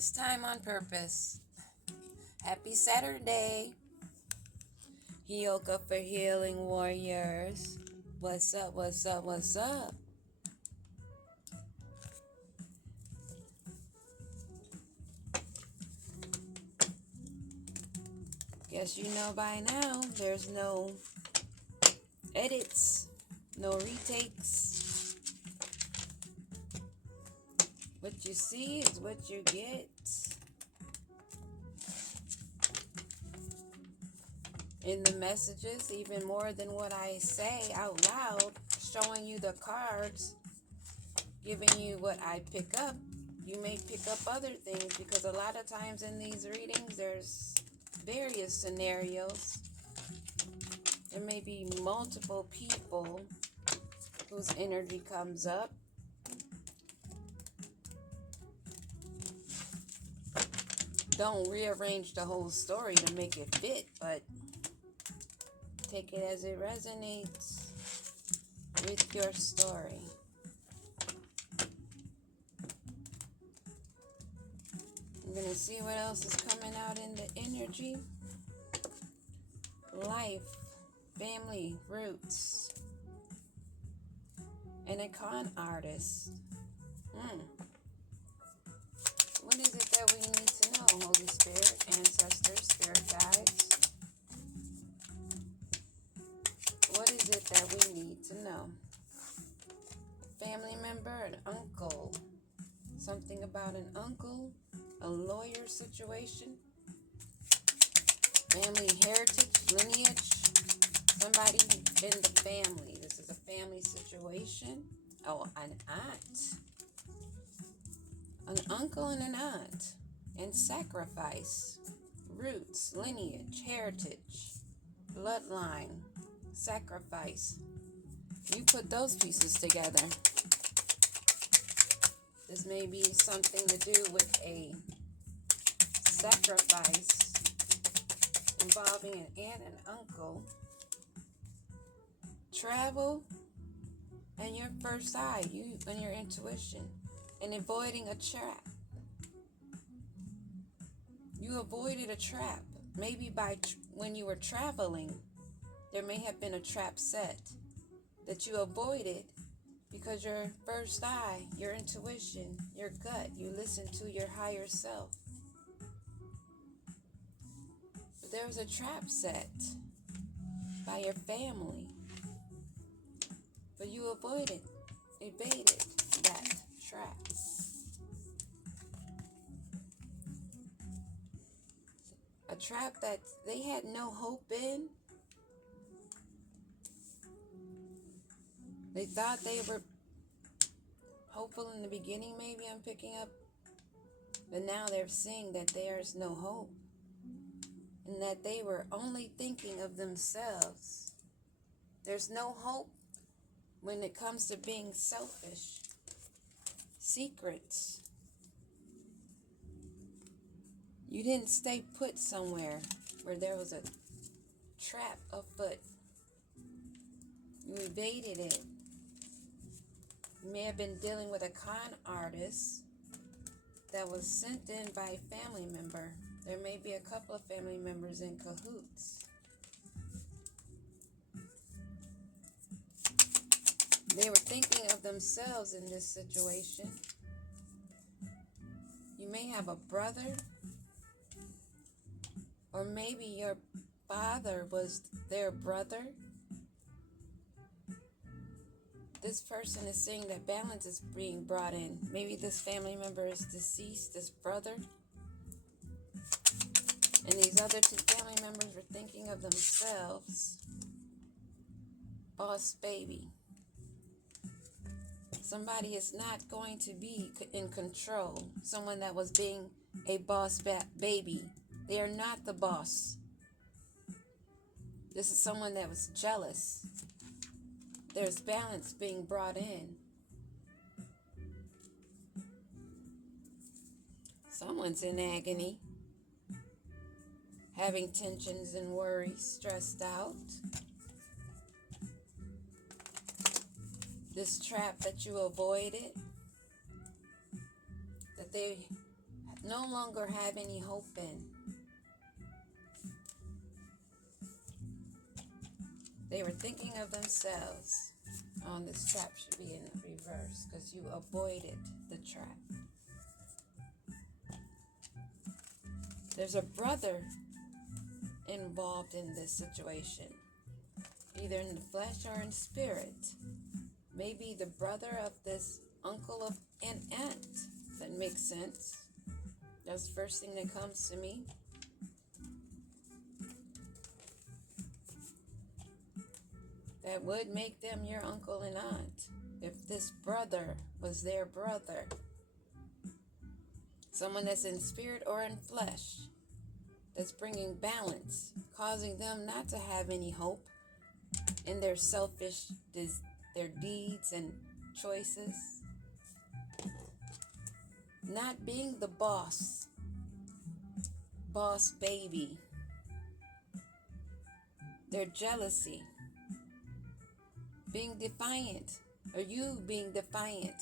This time on purpose. Happy Saturday. Yoga for Healing Warriors. What's up, what's up, what's up? Guess you know by now there's no edits, no retakes. What you see is what you get. In the messages, even more than what I say out loud, showing you the cards, giving you what I pick up, you may pick up other things, because a lot of times in these readings there's various scenarios. There may be multiple people whose energy comes up. Don't rearrange the whole story to make it fit, but take it as it resonates with your story. I'm going to see what else is coming out in the energy. Life, family, roots, and a con artist. What is it that we need to know, Holy Spirit, ancestors, spirit guides? What is it that we need to know? Family member, an uncle. Something about an uncle, a lawyer situation. Family heritage, lineage. Somebody in the family. This is a family situation. Oh, an aunt. An uncle and an aunt. And sacrifice. Roots, lineage, heritage, bloodline, sacrifice. You put those pieces together. This may be something to do with a sacrifice involving an aunt and uncle. Travel and your first eye, you and your intuition, and avoiding a trap. You avoided a trap. Maybe when you were traveling, there may have been a trap set that you avoided because your first eye, your intuition, your gut, you listen to your higher self. But there was a trap set by your family, but you evaded that trap. A trap that they had no hope in. They thought they were hopeful in the beginning, maybe I'm picking up. But now they're seeing that there's no hope. And that they were only thinking of themselves. There's no hope when it comes to being selfish. Secrets. You didn't stay put somewhere where there was a trap afoot. You evaded it. You may have been dealing with a con artist that was sent in by a family member. There may be a couple of family members in cahoots. They were thinking of themselves in this situation. You may have a brother, or maybe your father was their brother. This person is seeing that balance is being brought in. Maybe this family member is deceased, this brother. And these other two family members were thinking of themselves. Boss baby. Somebody is not going to be in control. Someone that was being a boss baby. They are not the boss. This is someone that was jealous. There's balance being brought in. Someone's in agony, having tensions and worries, stressed out. This trap that you avoided, that they no longer have any hope in. They were thinking of themselves. Oh, this trap should be in reverse because you avoided the trap. There's a brother involved in this situation, either in the flesh or in spirit. Maybe the brother of this uncle of an aunt. That makes sense. That's the first thing that comes to me. That would make them your uncle and aunt if this brother was their brother. Someone that's in spirit or in flesh, that's bringing balance, causing them not to have any hope in their selfish, their deeds and choices. Not being the boss baby. Their jealousy. Being defiant, or you being defiant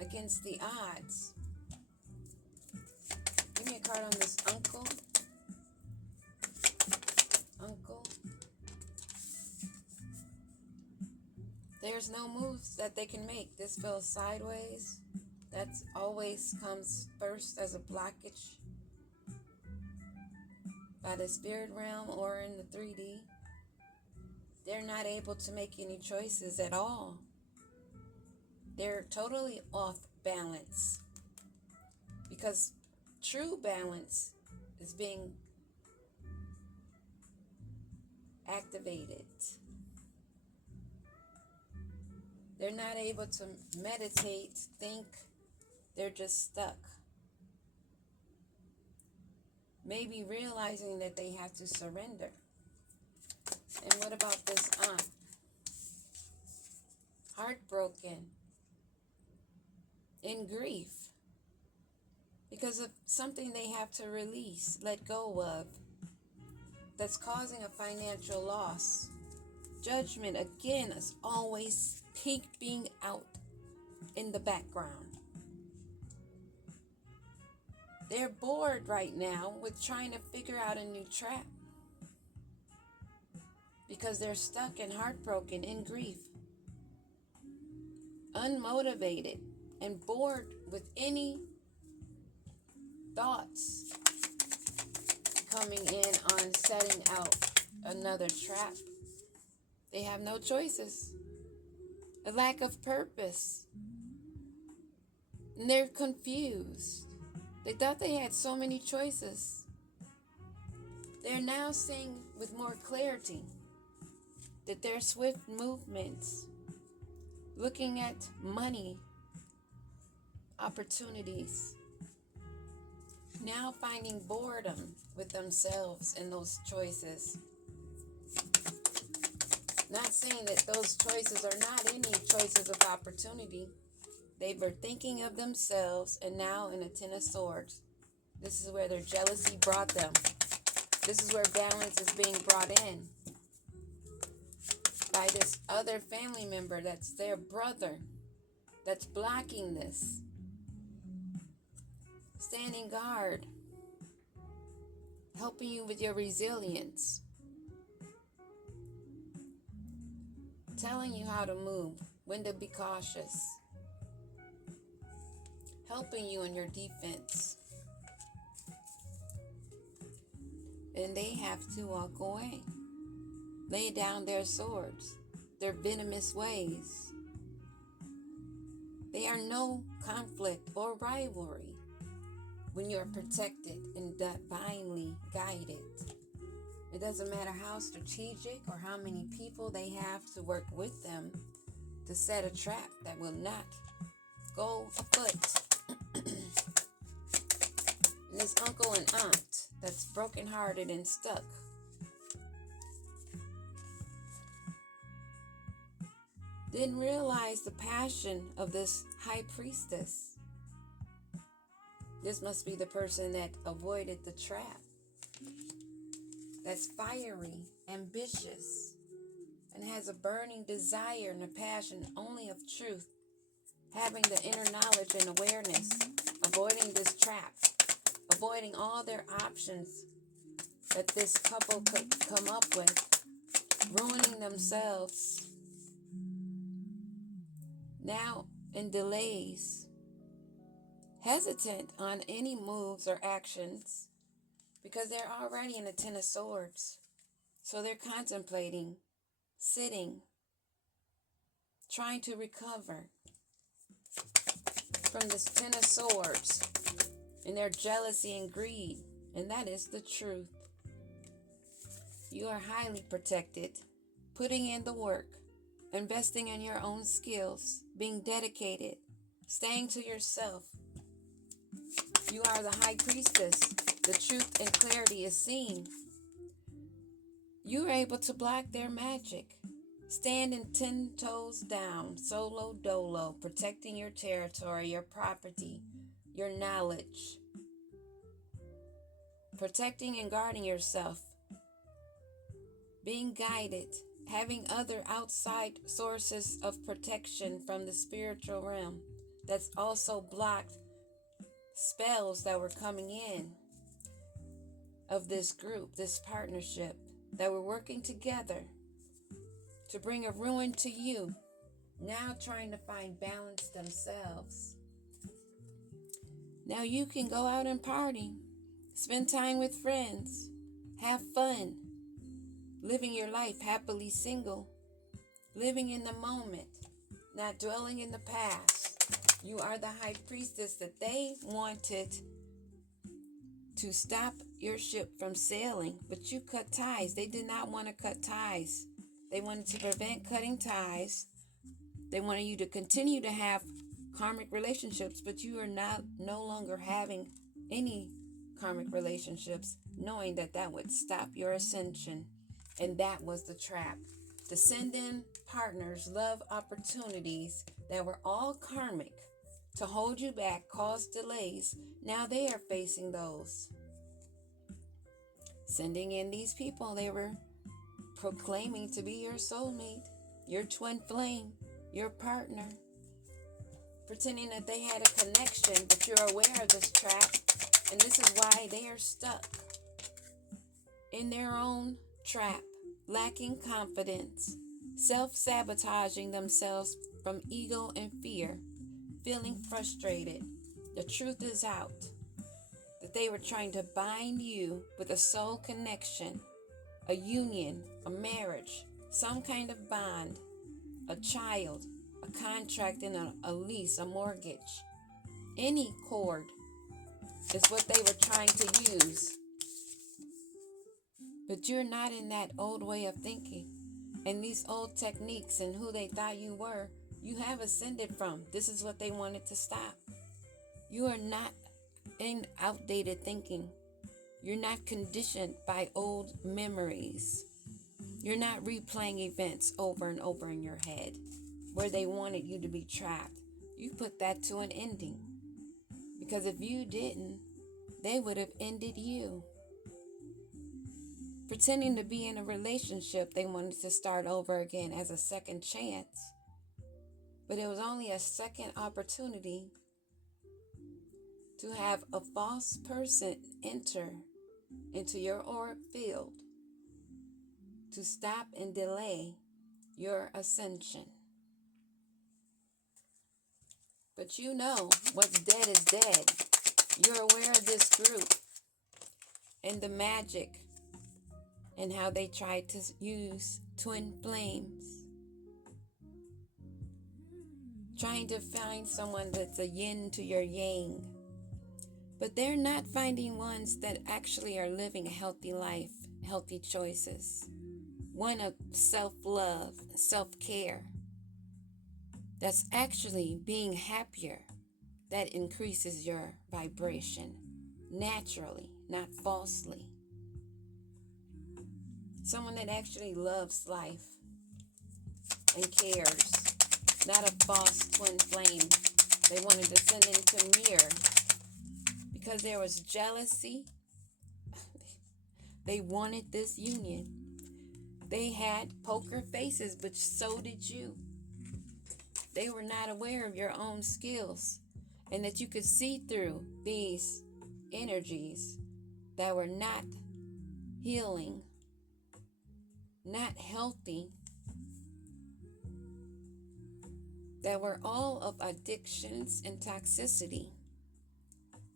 against the odds. Give me a card on this uncle. Uncle. There's no moves that they can make. This feels sideways. That always comes first as a blockage by the spirit realm or in the 3D. They're not able to make any choices at all. They're totally off balance because true balance is being activated. They're not able to meditate, think. They're just stuck. Maybe realizing that they have to surrender. And what about this aunt? Heartbroken, in grief, because of something they have to release, let go of, that's causing a financial loss. Judgment, again, is always peeking out in the background. They're bored right now with trying to figure out a new trap because they're stuck and heartbroken in grief, unmotivated and bored with any thoughts coming in on setting out another trap. They have no choices, a lack of purpose, and they're confused. They thought they had so many choices. They're now seeing with more clarity that their swift movements, looking at money, opportunities, now finding boredom with themselves in those choices. Not saying that those choices are not any choices of opportunity. They were thinking of themselves, and now in a 10 of Swords, this is where their jealousy brought them. This is where balance is being brought in by this other family member that's their brother, that's blocking this. Standing guard, helping you with your resilience, telling you how to move, when to be cautious, helping you in your defense. And they have to walk away, lay down their swords, their venomous ways. They are no conflict or rivalry when you're protected and divinely guided. It doesn't matter how strategic or how many people they have to work with them to set a trap that will not go afoot. And this uncle and aunt that's brokenhearted and stuck. Didn't realize the passion of this high priestess. This must be the person that avoided the trap. That's fiery, ambitious, and has a burning desire and a passion only of truth, having the inner knowledge and awareness, avoiding this trap. avoiding all their options that this couple could come up with, ruining themselves. Now in delays, hesitant on any moves or actions because they're already in the Ten of Swords. So they're contemplating, sitting, trying to recover from this Ten of Swords and their jealousy and greed. And that is the truth. You are highly protected, putting in the work, investing in your own skills, being dedicated, staying to yourself. You are the high priestess. The truth and clarity is seen. You are able to block their magic. Standing 10 toes down, solo dolo, protecting your territory, your property, your knowledge. Protecting and guarding yourself. Being guided, having other outside sources of protection from the spiritual realm that's also blocked spells that were coming in of this group, this partnership, that were working together to bring a ruin to you, now trying to find balance themselves. Now you can go out and party, spend time with friends, have fun, living your life happily single, living in the moment, not dwelling in the past. You are the high priestess that they wanted to stop your ship from sailing, but you cut ties. They did not want to cut ties. They wanted to prevent cutting ties. They wanted you to continue to have karmic relationships, but you are no longer having any karmic relationships, knowing that that would stop your ascension. And that was the trap. To send in partners, love opportunities that were all karmic to hold you back, cause delays. Now they are facing those. Sending in these people, they were proclaiming to be your soulmate, your twin flame, your partner. Pretending that they had a connection, but you're aware of this trap. And this is why they are stuck in their own trap, lacking confidence, self-sabotaging themselves from ego and fear, feeling frustrated. The truth is out, that they were trying to bind you with a soul connection, a union, a marriage, some kind of bond, a child, a contract, and a lease, a mortgage. Any cord is what they were trying to use. But you're not in that old way of thinking. And these old techniques and who they thought you were, you have ascended from. This is what they wanted to stop. You are not in outdated thinking. You're not conditioned by old memories. You're not replaying events over and over in your head where they wanted you to be trapped. You put that to an ending. Because if you didn't, they would have ended you. Pretending to be in a relationship, they wanted to start over again as a second chance. But it was only a second opportunity to have a false person enter into your auric field to stop and delay your ascension. But you know what's dead is dead. You're aware of this group and the magic and how they tried to use twin flames. Trying to find someone that's a yin to your yang. But they're not finding ones that actually are living a healthy life, healthy choices. One of self-love, self-care. That's actually being happier. That increases your vibration naturally, not falsely. Someone that actually loves life and cares. Not a false twin flame they wanted to send into mirror. Because there was jealousy. They wanted this union. They had poker faces, but so did you. They were not aware of your own skills and that you could see through these energies that were not healing, not healthy, that were all of addictions and toxicity.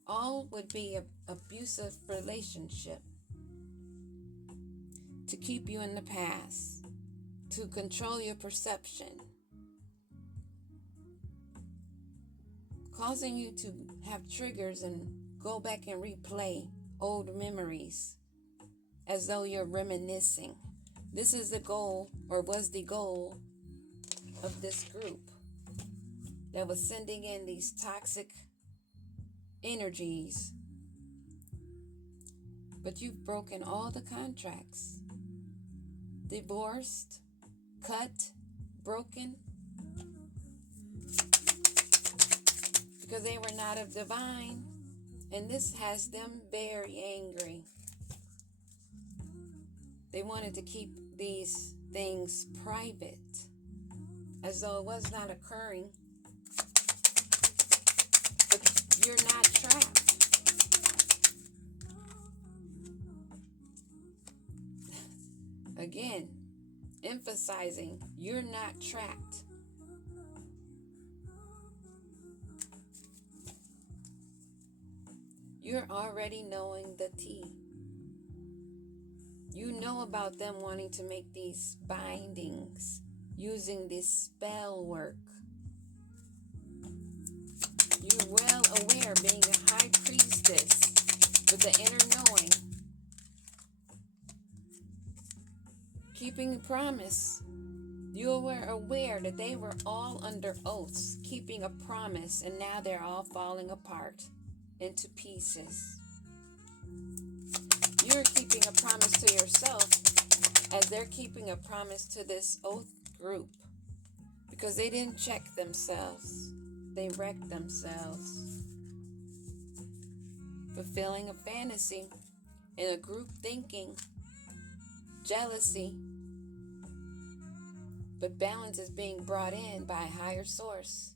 All would be an abusive relationship to keep you in the past, to control your perception, causing you to have triggers and go back and replay old memories as though you're reminiscing. This is the goal, or was the goal, of this group that was sending in these toxic energies. But you've broken all the contracts. Divorced, cut, broken, because they were not of divine. And this has them very angry. They wanted to keep these things private, as though it was not occurring. But you're not trapped. Again, emphasizing you're not trapped. You're already knowing the tea. You know about them wanting to make these bindings using this spell work. You're well aware, being a high priestess with the inner knowing, keeping a promise. You were aware that they were all under oaths, keeping a promise, and now they're all falling apart into pieces. You're keeping a promise to yourself as they're keeping a promise to this oath group, because they didn't check themselves. They wrecked themselves, fulfilling a fantasy in a group thinking, jealousy. But balance is being brought in by a higher source,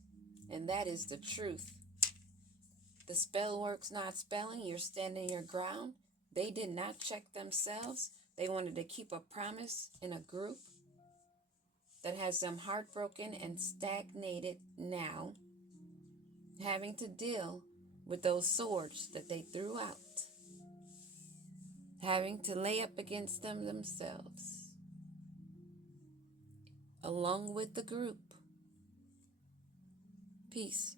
and that is the truth. The spell works not spelling. You're standing your ground. They did not check themselves. They wanted to keep a promise in a group that has them heartbroken and stagnated now, having to deal with those swords that they threw out, having to lay up against them themselves, along with the group. Peace.